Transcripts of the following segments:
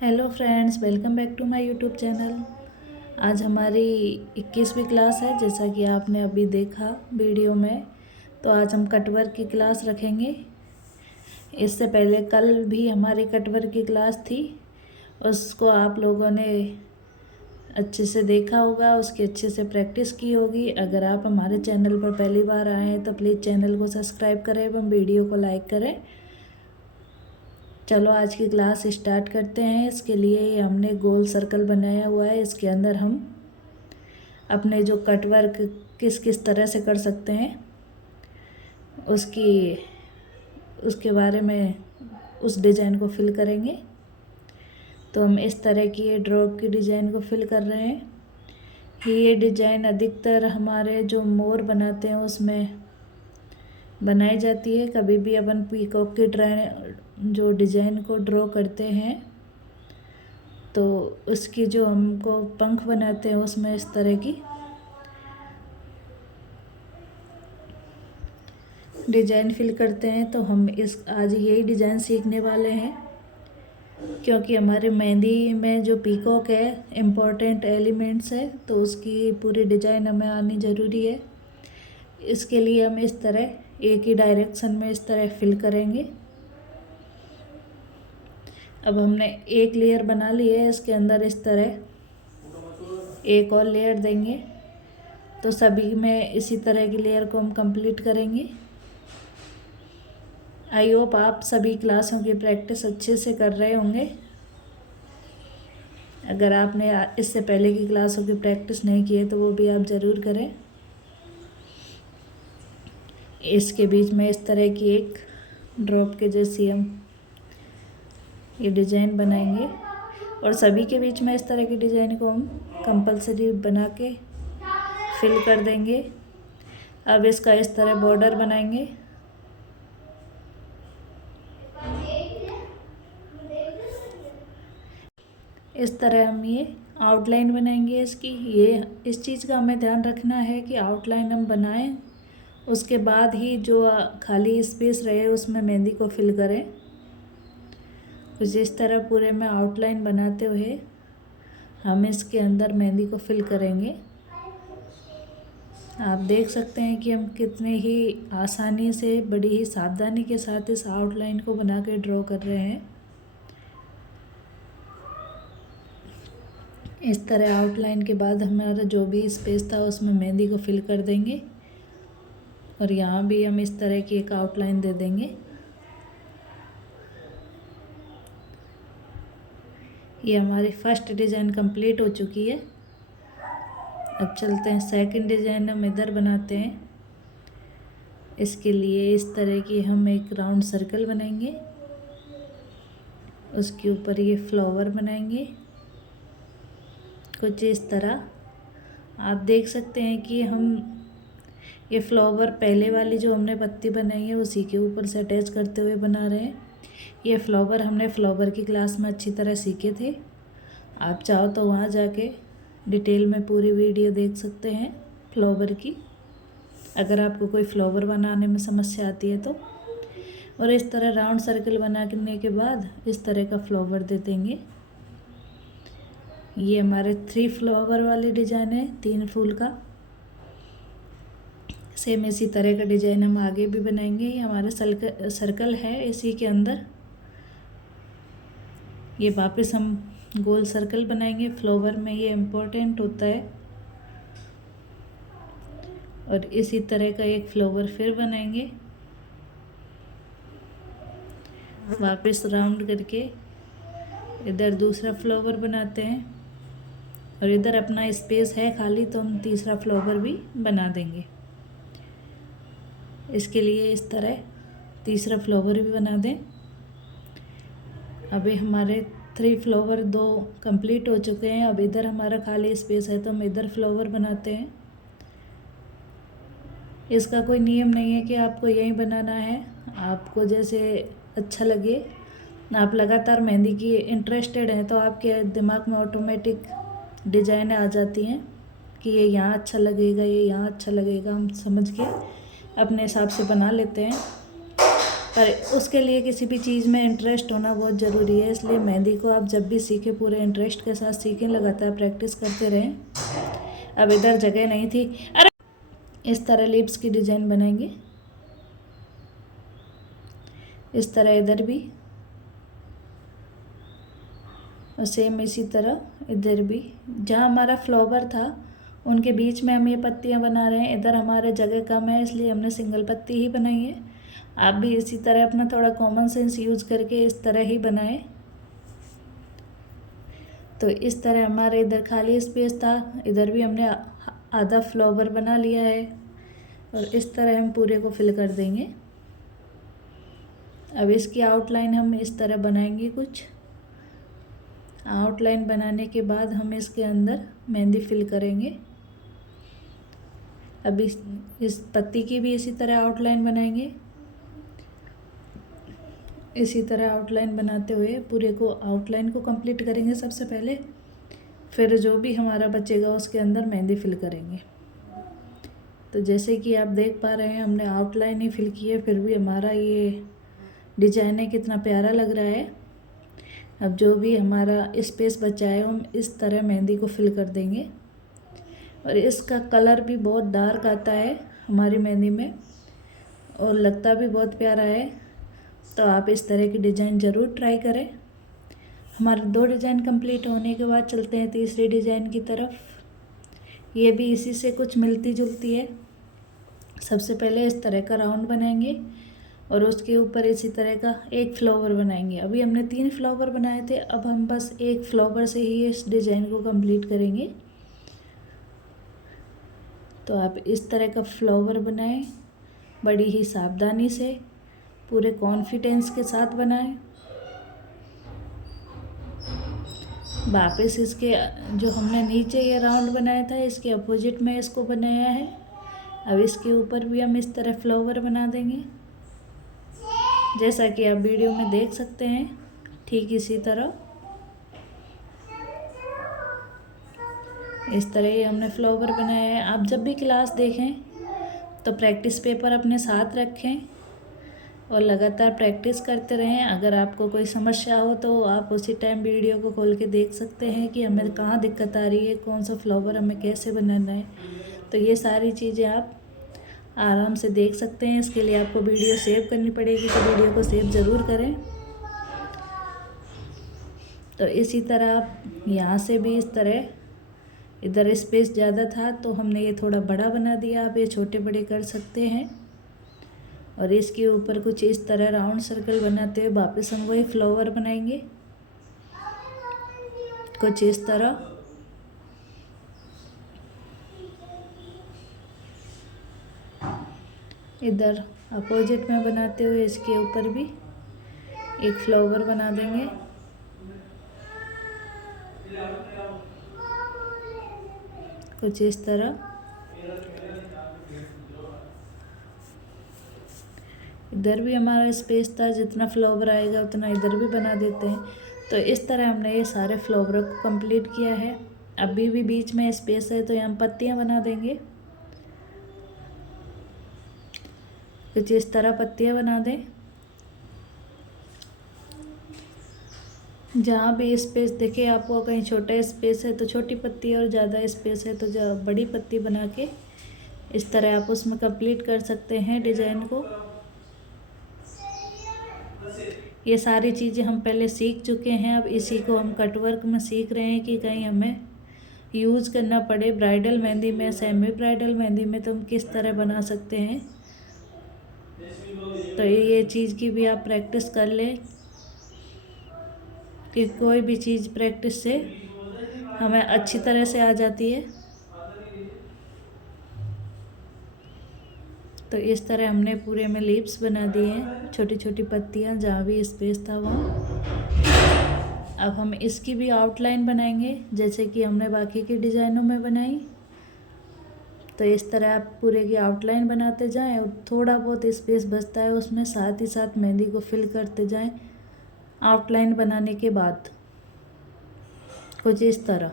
Hello friends, welcome back to my YouTube channel. आज हमारी 21वीं क्लास है, जैसा कि आपने अभी देखा वीडियो में। तो आज हम कटवर्क की क्लास रखेंगे। इससे पहले कल भी हमारी कटवर्क की क्लास थी, उसको आप लोगों ने अच्छे से देखा होगा, उसकी अच्छे से प्रैक्टिस की होगी। अगर आप हमारे चैनल पर पहली बार आए हैं तो प्लीज़ चैनल को सब्सक्राइब करें एवं वीडियो को लाइक करें। चलो आज की क्लास स्टार्ट करते हैं। इसके लिए हमने गोल सर्कल बनाया हुआ है। इसके अंदर हम अपने जो कट वर्क किस किस तरह से कर सकते हैं उसके बारे में उस डिज़ाइन को फिल करेंगे। तो हम इस तरह की ये ड्रॉप की डिज़ाइन को फिल कर रहे हैं। ये डिज़ाइन अधिकतर हमारे जो मोर बनाते हैं उसमें बनाई जाती है। कभी भी अपन पीकॉक की जो डिज़ाइन को ड्रॉ करते हैं तो उसकी जो हमको पंख बनाते हैं उसमें इस तरह की डिज़ाइन फिल करते हैं। तो हम आज यही डिज़ाइन सीखने वाले हैं, क्योंकि हमारे मेहंदी में जो पीकॉक है इम्पोर्टेंट एलिमेंट्स है, तो उसकी पूरी डिज़ाइन हमें आनी ज़रूरी है। इसके लिए हम इस तरह एक ही डायरेक्शन में इस तरह फिल करेंगे। अब हमने एक लेयर बना ली है, इसके अंदर इस तरह एक और लेयर देंगे। तो सभी में इसी तरह की लेयर को हम कंप्लीट करेंगे। आई होप आप सभी क्लासों की प्रैक्टिस अच्छे से कर रहे होंगे। अगर आपने इससे पहले की क्लासों की प्रैक्टिस नहीं की है तो वो भी आप ज़रूर करें। इसके बीच में इस तरह की एक ड्रॉप के जैसी हम ये डिज़ाइन बनाएंगे, और सभी के बीच में इस तरह की डिज़ाइन को हम कंपलसरी बना के फिल कर देंगे। अब इसका इस तरह बॉर्डर बनाएंगे। इस तरह हम ये आउटलाइन बनाएंगे इसकी। इस चीज़ का हमें ध्यान रखना है कि आउटलाइन हम बनाएं, उसके बाद ही जो खाली स्पेस रहे उसमें मेहंदी को फिल करें। कुछ इस तरह पूरे में आउटलाइन बनाते हुए हम इसके अंदर मेहंदी को फिल करेंगे। आप देख सकते हैं कि हम कितने ही आसानी से, बड़ी ही सावधानी के साथ इस आउटलाइन को बना के ड्रॉ कर रहे हैं। इस तरह आउटलाइन के बाद हमारा जो भी स्पेस था उसमें मेहंदी को फिल कर देंगे, और यहाँ भी हम इस तरह की एक आउटलाइन दे देंगे। ये हमारी फर्स्ट डिज़ाइन कंप्लीट हो चुकी है। अब चलते हैं सेकंड डिज़ाइन हम इधर बनाते हैं। इसके लिए इस तरह की हम एक राउंड सर्कल बनाएंगे, उसके ऊपर ये फ्लावर बनाएंगे कुछ इस तरह। आप देख सकते हैं कि हम ये फ्लावर पहले वाली जो हमने पत्ती बनाई है उसी के ऊपर से अटैच करते हुए बना रहे हैं। ये फ्लावर हमने फ्लावर की क्लास में अच्छी तरह सीखे थे। आप चाहो तो वहाँ जाके डिटेल में पूरी वीडियो देख सकते हैं फ्लावर की, अगर आपको कोई फ्लावर बनाने में समस्या आती है तो। और इस तरह राउंड सर्कल बनाने के बाद इस तरह का फ्लावर दे देंगे। ये हमारे 3 फ्लावर वाली डिज़ाइन है, 3 फूल का। सेम इसी तरह का डिज़ाइन हम आगे भी बनाएंगे। ये हमारा सर्कल है, इसी के अंदर ये वापस हम गोल सर्कल बनाएंगे। फ्लावर में ये इम्पोर्टेंट होता है। और इसी तरह का एक फ्लावर फिर बनाएंगे, वापस राउंड करके इधर दूसरा फ्लावर बनाते हैं, और इधर अपना स्पेस है खाली तो हम तीसरा फ्लावर भी बना देंगे। इसके लिए इस तरह तीसरा फ्लावर भी बना दें। अभी हमारे 3 फ्लावर 2 कंप्लीट हो चुके हैं। अब इधर हमारा खाली स्पेस है तो हम इधर फ्लावर बनाते हैं। इसका कोई नियम नहीं है कि आपको यहीं बनाना है, आपको जैसे अच्छा लगे। आप लगातार मेहंदी की इंटरेस्टेड हैं तो आपके दिमाग में ऑटोमेटिक डिज़ाइनें आ जाती हैं कि ये यहाँ अच्छा लगेगा, ये यहाँ अच्छा लगेगा। हम समझ के अपने हिसाब से बना लेते हैं। पर उसके लिए किसी भी चीज़ में इंटरेस्ट होना बहुत ज़रूरी है, इसलिए मेहंदी को आप जब भी सीखें पूरे इंटरेस्ट के साथ सीखें, लगातार प्रैक्टिस करते रहें। अब इधर जगह नहीं थी, अरे इस तरह लिप्स की डिज़ाइन बनाएंगे, इस तरह इधर भी, और सेम इसी तरह इधर भी। जहाँ हमारा फ्लावर था उनके बीच में हम ये पत्तियाँ बना रहे हैं। इधर हमारे जगह कम है इसलिए हमने सिंगल पत्ती ही बनाई है। आप भी इसी तरह अपना थोड़ा कॉमन सेंस यूज़ करके इस तरह ही बनाएं। तो इस तरह हमारे इधर खाली स्पेस था, इधर भी हमने आधा फ्लावर बना लिया है और इस तरह हम पूरे को फिल कर देंगे। अब इसकी आउटलाइन हम इस तरह बनाएंगे। कुछ आउटलाइन बनाने के बाद हम इसके अंदर मेहंदी फिल करेंगे। अब इस पत्ती की भी इसी तरह आउटलाइन बनाएंगे। इसी तरह आउटलाइन बनाते हुए पूरे को आउटलाइन को कंप्लीट करेंगे सबसे पहले, फिर जो भी हमारा बचेगा उसके अंदर मेहंदी फिल करेंगे। तो जैसे कि आप देख पा रहे हैं हमने आउटलाइन ही फिल की है, फिर भी हमारा ये डिजाइन है कितना प्यारा लग रहा है। अब जो भी हमारा स्पेस बचा है हम इस तरह मेहंदी को फिल कर देंगे, और इसका कलर भी बहुत डार्क आता है हमारी मेहंदी में और लगता भी बहुत प्यारा है। तो आप इस तरह की डिज़ाइन ज़रूर ट्राई करें। हमारे 2 डिज़ाइन कंप्लीट होने के बाद चलते हैं तीसरी डिज़ाइन की तरफ। ये भी इसी से कुछ मिलती जुलती है। सबसे पहले इस तरह का राउंड बनाएंगे और उसके ऊपर इसी तरह का एक फ्लावर बनाएंगे। अभी हमने 3 फ्लावर बनाए थे, अब हम बस एक फ्लावर से ही इस डिज़ाइन को कंप्लीट करेंगे। तो आप इस तरह का फ्लावर बनाएं, बड़ी ही सावधानी से, पूरे कॉन्फिडेंस के साथ बनाएं। वापस इसके जो हमने नीचे ये राउंड बनाया था इसके अपोजिट में इसको बनाया है। अब इसके ऊपर भी हम इस तरह फ्लावर बना देंगे, जैसा कि आप वीडियो में देख सकते हैं। ठीक इसी तरह इस तरह ही हमने फ्लावर बनाया है। आप जब भी क्लास देखें तो प्रैक्टिस पेपर अपने साथ रखें और लगातार प्रैक्टिस करते रहें। अगर आपको कोई समस्या हो तो आप उसी टाइम वीडियो को खोल के देख सकते हैं कि हमें कहाँ दिक्कत आ रही है, कौन सा फ्लावर हमें कैसे बनाना है। तो ये सारी चीज़ें आप आराम से देख सकते हैं। इसके लिए आपको वीडियो सेव करनी पड़ेगी, तो वीडियो को सेव ज़रूर करें। तो इसी तरह आप यहाँ से भी इस तरह, इधर स्पेस ज़्यादा था तो हमने ये थोड़ा बड़ा बना दिया, आप ये छोटे बड़े कर सकते हैं। और इसके ऊपर कुछ इस तरह राउंड सर्कल बनाते हुए वापस हम वही फ्लावर बनाएंगे, कुछ इस तरह। इधर अपोजिट में बनाते हुए इसके ऊपर भी एक फ्लावर बना देंगे। कुछ इस तरह। इधर भी हमारा स्पेस था, जितना फ्लावर आएगा उतना इधर भी बना देते हैं। तो इस तरह हमने ये सारे फ्लावर को कंप्लीट किया है। अभी भी बीच में स्पेस है तो यहाँ पत्तियाँ बना देंगे। कुछ इस तरह पत्तियाँ बना दें। जहाँ भी स्पेस देखे आपको, कहीं छोटा स्पेस है तो छोटी पत्ती और ज़्यादा स्पेस है तो बड़ी पत्ती बना के इस तरह आप उसमें कंप्लीट कर सकते हैं डिज़ाइन को। ये सारी चीज़ें हम पहले सीख चुके हैं, अब इसी को हम कटवर्क में सीख रहे हैं कि कहीं हमें यूज़ करना पड़े ब्राइडल मेहंदी में, सेमी ब्राइडल मेहंदी में तो हम किस तरह बना सकते हैं। तो ये चीज़ की भी आप प्रैक्टिस कर लें कि कोई भी चीज़ प्रैक्टिस से हमें अच्छी तरह से आ जाती है। तो इस तरह हमने पूरे में लीव्स बना दिए हैं, छोटी छोटी पत्तियाँ जहाँ भी स्पेस था वहाँ। अब हम इसकी भी आउटलाइन बनाएंगे जैसे कि हमने बाकी के डिज़ाइनों में बनाई। तो इस तरह आप पूरे की आउटलाइन बनाते जाएं और थोड़ा बहुत स्पेस बचता है उसमें साथ ही साथ मेहंदी को फिल करते जाएं आउटलाइन बनाने के बाद, कुछ इस तरह।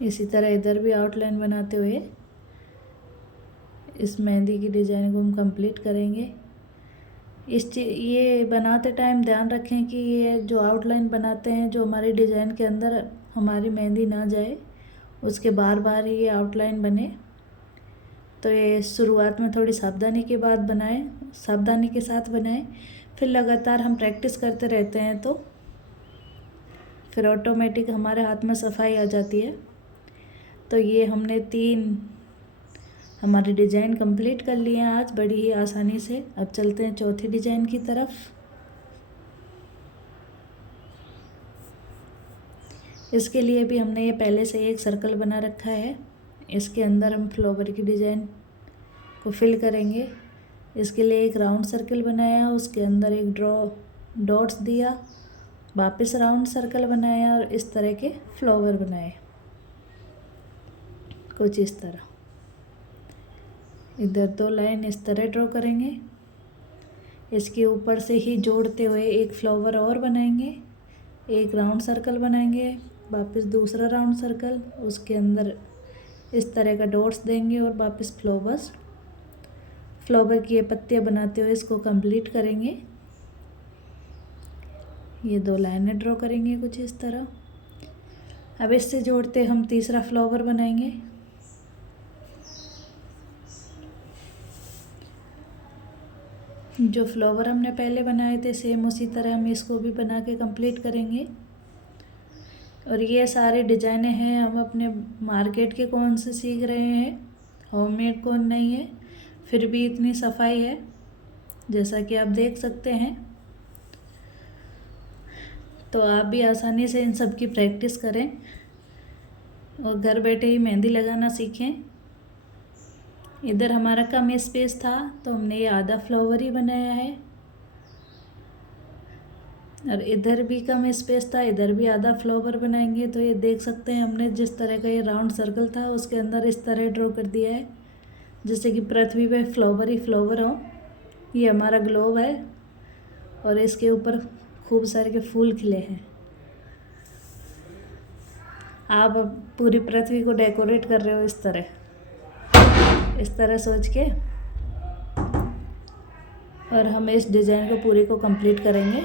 इसी तरह इधर भी आउटलाइन बनाते हुए इस मेहंदी की डिज़ाइन को हम कंप्लीट करेंगे। ये बनाते टाइम ध्यान रखें कि ये जो आउटलाइन बनाते हैं, जो हमारी डिज़ाइन के अंदर हमारी मेहंदी ना जाए, उसके बार बार ही ये आउटलाइन बने। तो ये शुरुआत में थोड़ी सावधानी के बाद बनाएं, सावधानी के साथ बनाएं, फिर लगातार हम प्रैक्टिस करते रहते हैं तो फिर ऑटोमेटिक हमारे हाथ में सफाई आ जाती है। तो ये हमने 3 हमारी डिज़ाइन कंप्लीट कर लिए हैं आज बड़ी ही आसानी से। अब चलते हैं चौथी डिज़ाइन की तरफ। इसके लिए भी हमने ये पहले से एक सर्कल बना रखा है। इसके अंदर हम फ्लावर की डिज़ाइन को फिल करेंगे। इसके लिए एक राउंड सर्कल बनाया, उसके अंदर एक डॉट्स दिया, वापस राउंड सर्कल बनाया और इस तरह के फ्लावर बनाए, कुछ इस तरह। इधर 2 लाइन इस तरह ड्रॉ करेंगे। इसके ऊपर से ही जोड़ते हुए एक फ्लावर और बनाएंगे, एक राउंड सर्कल बनाएंगे, वापस दूसरा राउंड सर्कल, उसके अंदर इस तरह का डॉट्स देंगे और वापस फ्लावर की ये पत्तियाँ बनाते हुए इसको कंप्लीट करेंगे। ये 2 लाइनें ड्रॉ करेंगे कुछ इस तरह। अब इससे जोड़ते हम तीसरा फ्लावर बनाएंगे। जो फ्लावर हमने पहले बनाए थे सेम उसी तरह हम इसको भी बना के कंप्लीट करेंगे। और ये सारी डिज़ाइनें हैं हम अपने मार्केट के कौन से सीख रहे हैं, होममेड कौन नहीं है, फिर भी इतनी सफाई है जैसा कि आप देख सकते हैं। तो आप भी आसानी से इन सब की प्रैक्टिस करें और घर बैठे ही मेहंदी लगाना सीखें। इधर हमारा कम स्पेस था तो हमने ये आधा फ्लावर ही बनाया है, और इधर भी कम स्पेस था, इधर भी आधा फ्लावर बनाएंगे। तो ये देख सकते हैं हमने जिस तरह का ये राउंड सर्कल था उसके अंदर इस तरह ड्रॉ कर दिया है जैसे कि पृथ्वी पे फ्लावर ही फ्लावर हो। ये हमारा ग्लोब है और इसके ऊपर खूब सारे के फूल खिले हैं। आप अब पूरी पृथ्वी को डेकोरेट कर रहे हो इस तरह सोच के। और हम इस डिज़ाइन को पूरी को कंप्लीट करेंगे।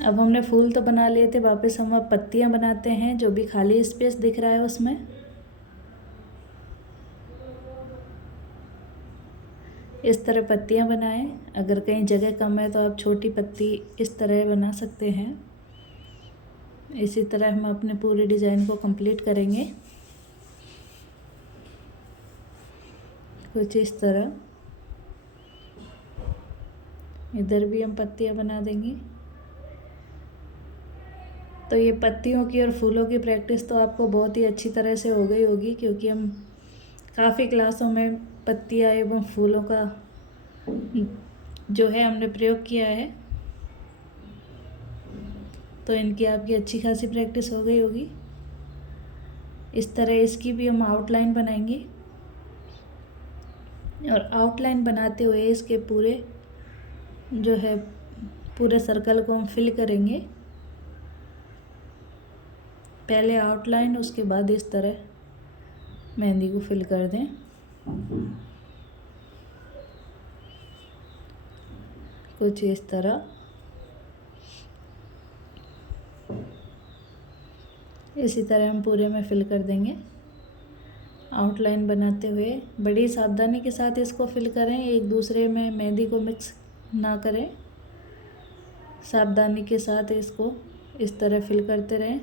अब हमने फूल तो बना लिए थे, वापस हम अब पत्तियां बनाते हैं। जो भी खाली स्पेस दिख रहा है उसमें इस तरह पत्तियां बनाएं। अगर कहीं जगह कम है तो आप छोटी पत्ती इस तरह बना सकते हैं। इसी तरह हम अपने पूरी डिज़ाइन को कंप्लीट करेंगे कुछ इस तरह। इधर भी हम पत्तियां बना देंगे। तो ये पत्तियों की और फूलों की प्रैक्टिस तो आपको बहुत ही अच्छी तरह से हो गई होगी, क्योंकि हम काफ़ी क्लासों में पत्तियां एवं फूलों का जो है हमने प्रयोग किया है। तो इनकी आपकी अच्छी खासी प्रैक्टिस हो गई होगी। इस तरह इसकी भी हम आउटलाइन बनाएंगे और आउटलाइन बनाते हुए इसके पूरे जो है पूरे सर्कल को हम फिल करेंगे। पहले आउटलाइन, उसके बाद इस तरह मेहंदी को फिल कर दें। कुछ इस तरह। इसी तरह हम पूरे में फिल कर देंगे। आउटलाइन बनाते हुए बड़ी सावधानी के साथ इसको फिल करें, एक दूसरे में मेहंदी को मिक्स ना करें। सावधानी के साथ इसको इस तरह फिल करते रहें।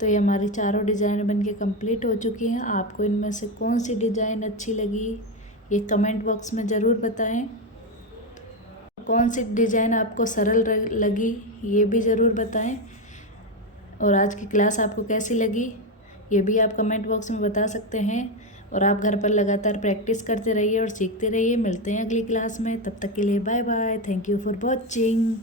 तो ये हमारी चारों डिज़ाइन बनके कंप्लीट हो चुकी हैं। आपको इनमें से कौन सी डिज़ाइन अच्छी लगी ये कमेंट बॉक्स में ज़रूर बताएं। कौन सी डिज़ाइन आपको सरल लगी ये भी ज़रूर बताएं। और आज की क्लास आपको कैसी लगी ये भी आप कमेंट बॉक्स में बता सकते हैं। और आप घर पर लगातार प्रैक्टिस करते रहिए और सीखते रहिए। मिलते हैं अगली क्लास में, तब तक के लिए bye bye. Thank you for watching.